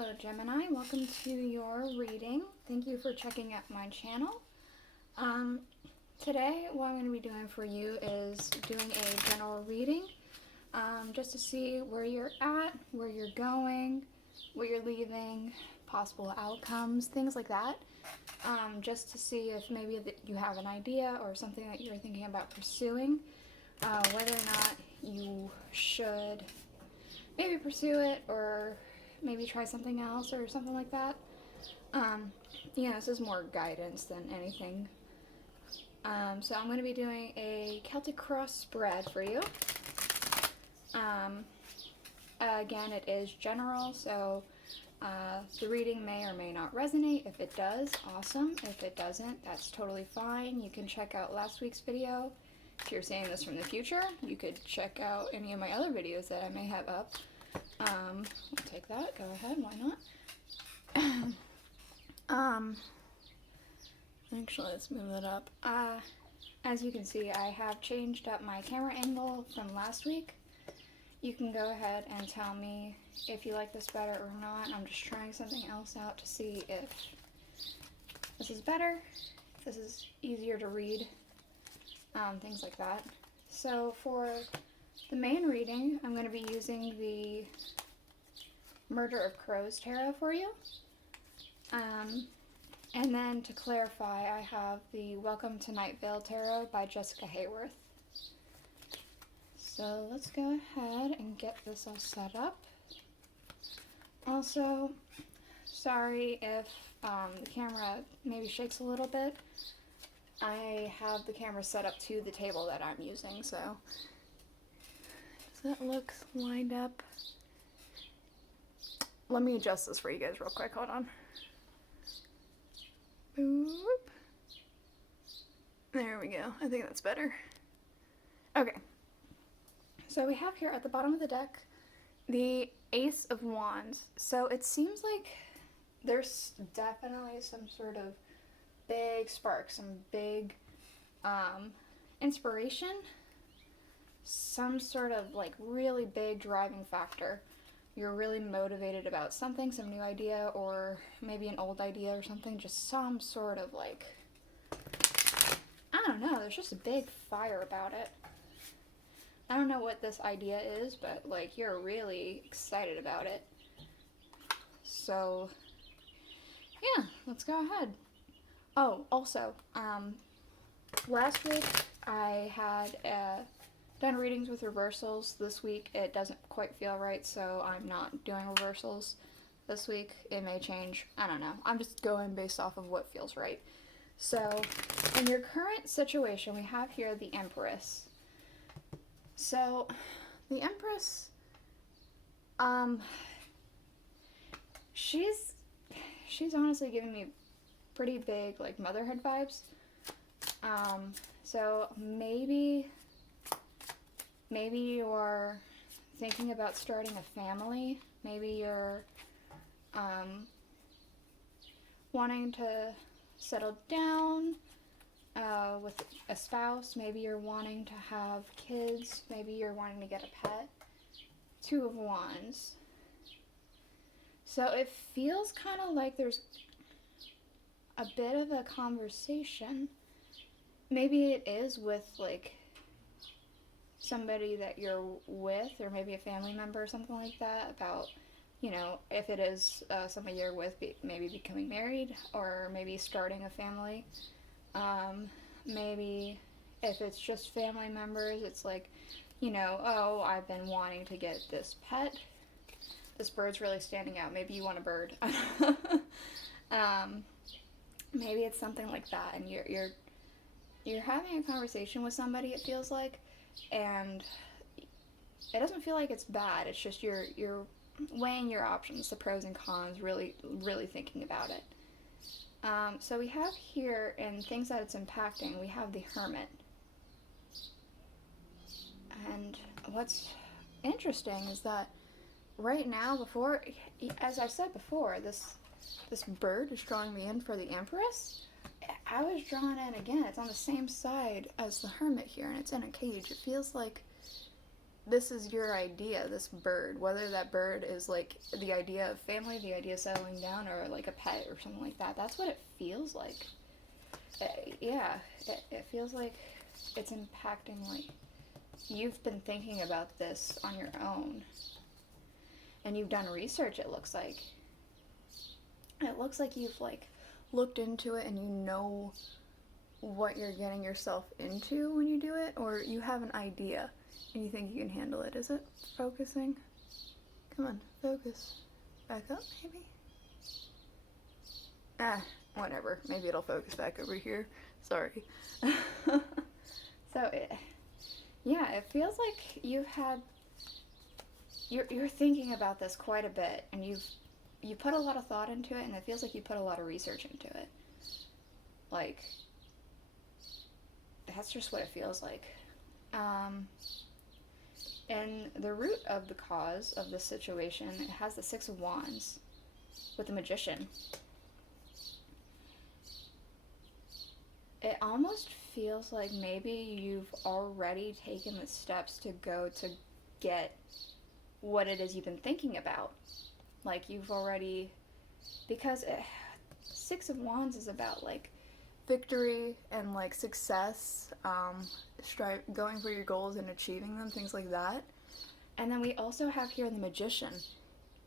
Hello Gemini, welcome to your reading. Thank you for checking out my channel. Today what I'm going to be doing for you is doing a general reading, just to see where you're at, where you're going, where you're leaving, possible outcomes, things like that. Just to see if maybe you have an idea or something that you're thinking about pursuing, whether or not you should maybe pursue it or maybe try something else or something like that. This is more guidance than anything. So I'm going to be doing a Celtic Cross spread for you. Again, it is general, so the reading may or may not resonate. If it does, awesome. If it doesn't, that's totally fine. You can check out last week's video. If you're seeing this from the future, you could check out any of my other videos that I may have up. I'll take that. Go ahead. Why not? Actually, let's move it up. As you can see, I have changed up my camera angle from last week. You can go ahead and tell me if you like this better or not. I'm just trying something else out to see if this is better, if this is easier to read, things like that. So for the main reading, I'm going to be using the Murder of Crows Tarot for you. And then to clarify, I have the Welcome to Night Vale Tarot by Jessica Hayworth. So let's go ahead and get this all set up. Also, sorry if the camera maybe shakes a little bit. I have the camera set up to the table that I'm using, so does that look lined up? Let me adjust this for you guys real quick. Hold on. Oop. There we go. I think that's better. Okay. So we have here at the bottom of the deck the Ace of Wands. So it seems like there's definitely some sort of big spark, some big inspiration, some sort of like really big driving factor. You're really motivated about something, some new idea, or maybe an old idea or something, just some sort of like, I don't know, there's just a big fire about it. I don't know what this idea is, but like you're really excited about it. So yeah, let's go ahead. Oh, also, last week I had done readings with reversals. This week it doesn't quite feel right, so I'm not doing reversals this week. It may change. I don't know. I'm just going based off of what feels right. So in your current situation, we have here the Empress. So the Empress, she's honestly giving me pretty big like motherhood vibes. So maybe you're thinking about starting a family. Maybe you're wanting to settle down with a spouse. Maybe you're wanting to have kids. Maybe you're wanting to get a pet. Two of Wands. So it feels kind of like there's a bit of a conversation. Maybe it is with like somebody that you're with, or maybe a family member or something like that, about, if it is somebody you're with, maybe becoming married, or maybe starting a family. Maybe if it's just family members, it's like, oh, I've been wanting to get this pet. This bird's really standing out. Maybe you want a bird. Maybe it's something like that, and you're having a conversation with somebody, it feels like, and it doesn't feel like it's bad. It's just you're weighing your options, the pros and cons, really thinking about it. So we have here, in things that it's impacting, we have the Hermit. And what's interesting is that right now, as I've said before, this bird is drawing me in for the Empress. I was drawn in again. It's on the same side as the Hermit here, and it's in a cage. It feels like this is your idea, this bird, whether that bird is like the idea of family, the idea of settling down, or like a pet or something like that. That's what it feels like. It feels like it's impacting, like, you've been thinking about this on your own. And you've done research, it looks like. It looks like you've, like, looked into it and you know what you're getting yourself into when you do it, or you have an idea and you think you can handle it. Is it focusing? Come on, focus. Back up, maybe? Whatever. Maybe it'll focus back over here. Sorry. So, it feels like you're thinking about this quite a bit, and you put a lot of thought into it, and it feels like you put a lot of research into it. Like, that's just what it feels like. And the root of the cause of the situation, it has the Six of Wands with the Magician. It almost feels like maybe you've already taken the steps to go to get what it is you've been thinking about. Like, you've already, because Six of Wands is about, like, victory and, like, success, going for your goals and achieving them, things like that. And then we also have here the Magician,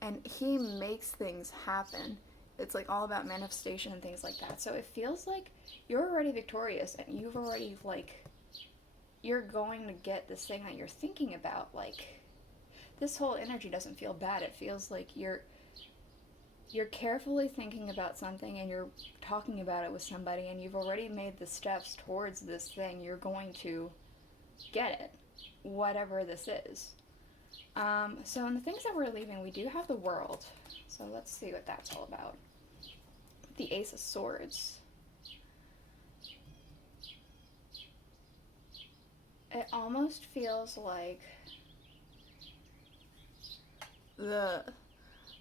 and he makes things happen. It's, like, all about manifestation and things like that. So it feels like you're already victorious, and you've already, like, you're going to get this thing that you're thinking about. Like, this whole energy doesn't feel bad. It feels like you're carefully thinking about something, and you're talking about it with somebody, and you've already made the steps towards this thing. You're going to get it, whatever this is. So in the things that we're leaving, we do have the World. So let's see what that's all about. The Ace of Swords. It almost feels like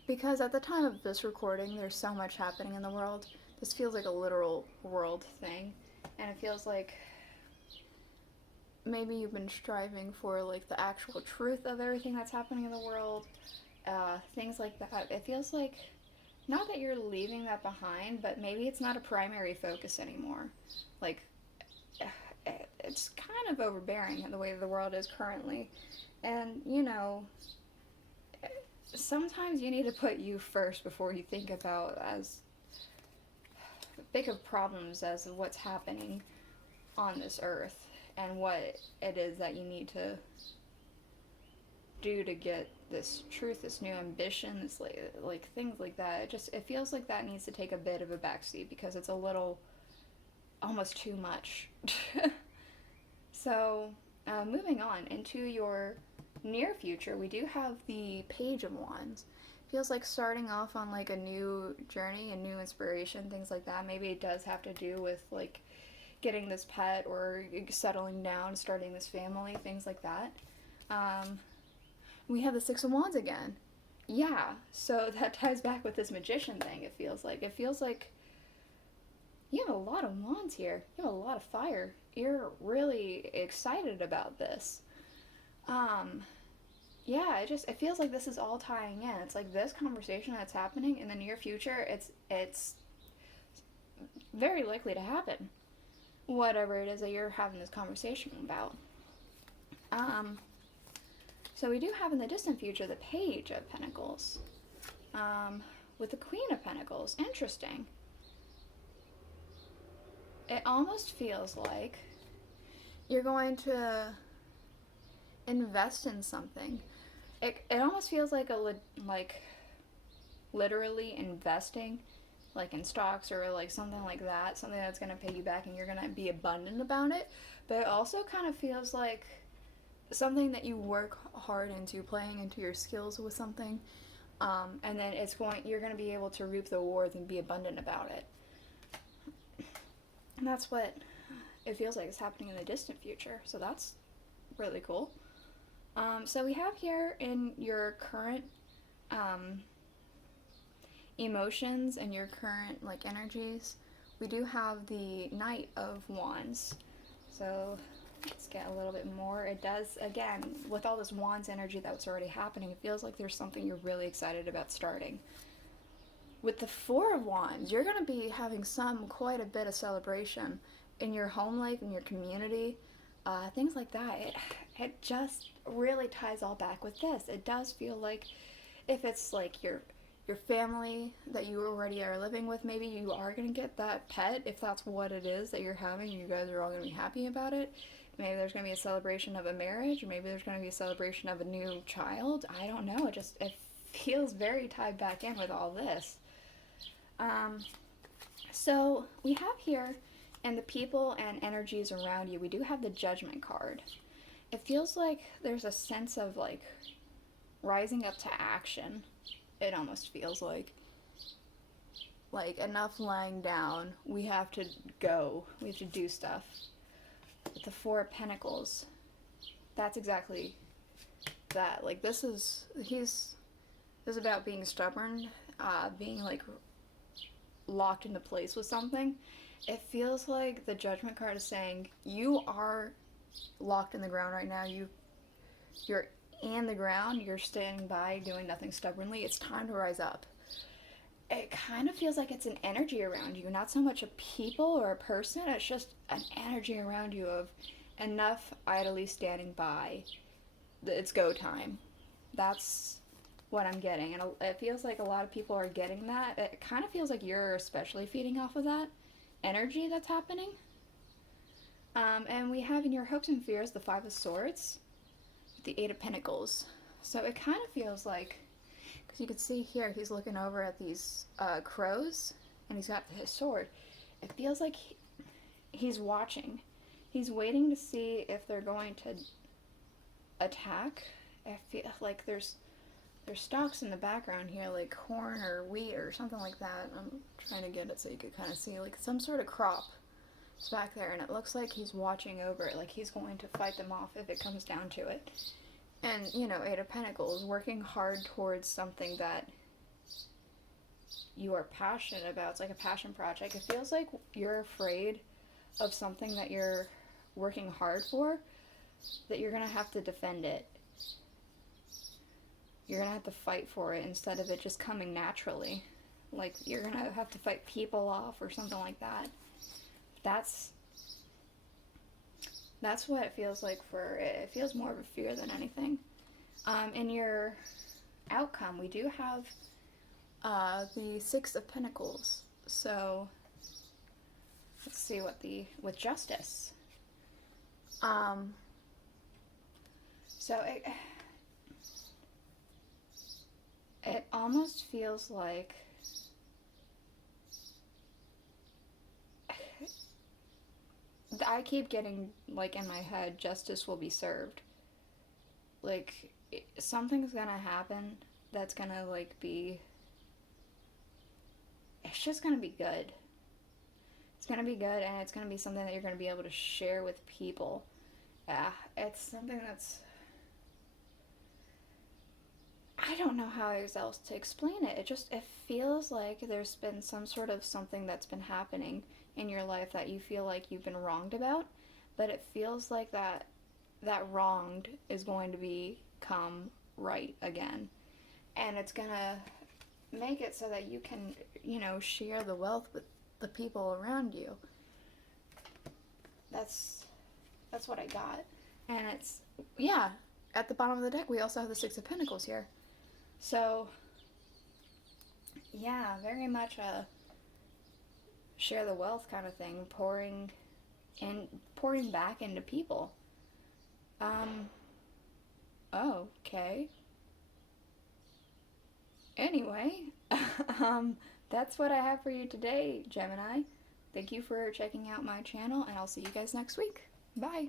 because at the time of this recording, there's so much happening in the world. This feels like a literal world thing. And it feels like maybe you've been striving for, like, the actual truth of everything that's happening in the world. Things like that. It feels like, not that you're leaving that behind, but maybe it's not a primary focus anymore. Like, it's kind of overbearing in the way the world is currently. And, you know, sometimes you need to put you first before you think about as big of problems as what's happening on this earth and what it is that you need to do to get this truth, this new ambition, this like things like that. It feels like that needs to take a bit of a backseat because it's a little almost too much. So moving on into your near future, we do have the Page of Wands. Feels like starting off on, like, a new journey, a new inspiration, things like that. Maybe it does have to do with, like, getting this pet or settling down, starting this family, things like that. We have the Six of Wands again. Yeah, so that ties back with this Magician thing, it feels like. It feels like you have a lot of wands here. You have a lot of fire. You're really excited about this. Yeah, it feels like this is all tying in. It's like this conversation that's happening in the near future, it's very likely to happen. Whatever it is that you're having this conversation about. So we do have in the distant future the Page of Pentacles. With the Queen of Pentacles. Interesting. It almost feels like you're going to invest in something. It almost feels like literally investing, like in stocks or like something like that, something that's going to pay you back and you're going to be abundant about it. But it also kind of feels like something that you work hard into, playing into your skills with something, and then you're going to be able to reap the rewards and be abundant about it. And that's what it feels like is happening in the distant future. So that's really cool. So we have here in your current emotions and your current, like, energies, we do have the Knight of Wands. So Let's get a little bit more. It does, again, with all this Wands energy that's already happening, it feels like there's something you're really excited about starting. With the Four of Wands, you're going to be having quite a bit of celebration in your home life, in your community, things like that. It just really ties all back with this. It does feel like if it's like your family that you already are living with, maybe you are going to get that pet, if that's what it is that you're having, and you guys are all going to be happy about it. Maybe there's going to be a celebration of a marriage, or maybe there's going to be a celebration of a new child. I don't know. It feels very tied back in with all this. So we have here, and the people and energies around you, we do have the Judgment card. It feels like there's a sense of like rising up to action. It almost feels like enough lying down. We have to go. We have to do stuff. With the Four of Pentacles, that's exactly that. Like this is about being stubborn, being like locked into place with something. It feels like the Judgment card is saying you are locked in the ground right now. You're in the ground. You're standing by, doing nothing stubbornly. It's time to rise up. It kind of feels like it's an energy around you, not so much a people or a person. It's just an energy around you of enough idly standing by. It's go time. That's what I'm getting, and it feels like a lot of people are getting that. It kind of feels like you're especially feeding off of that energy that's happening. And we have in your hopes and fears the Five of Swords, the Eight of Pentacles. So it kind of feels like, because you can see here, he's looking over at these crows, and he's got his sword. It feels like he's watching. He's waiting to see if they're going to attack. I feel like there's stalks in the background here, like corn or wheat or something like that. I'm trying to get it so you could kind of see, like some sort of crop is back there, and it looks like he's watching over it, like he's going to fight them off if it comes down to it. And, you know, Eight of Pentacles, working hard towards something that you are passionate about. It's like a passion project. It feels like you're afraid of something that you're working hard for, that you're going to have to defend it. You're going to have to fight for it instead of it just coming naturally. Like, you're going to have to fight people off or something like that. That's what it feels like for it. It feels more of a fear than anything. In your outcome, we do have the Six of Pentacles. So, let's see with Justice. So it almost feels like I keep getting, like, in my head, justice will be served. Like, something's gonna happen that's gonna, like, it's just gonna be good. It's gonna be good, and it's gonna be something that you're gonna be able to share with people. Yeah, it's something that's, I don't know how else to explain it. It feels like there's been some sort of something that's been happening in your life that you feel like you've been wronged about, but it feels like that wronged is going to become right again. And it's gonna make it so that you can, share the wealth with the people around you. That's what I got. And it's, yeah, at the bottom of the deck we also have the Six of Pentacles here. So, yeah, very much a share the wealth kind of thing, pouring back into people. Okay. Anyway, that's what I have for you today, Gemini. Thank you for checking out my channel, and I'll see you guys next week. Bye.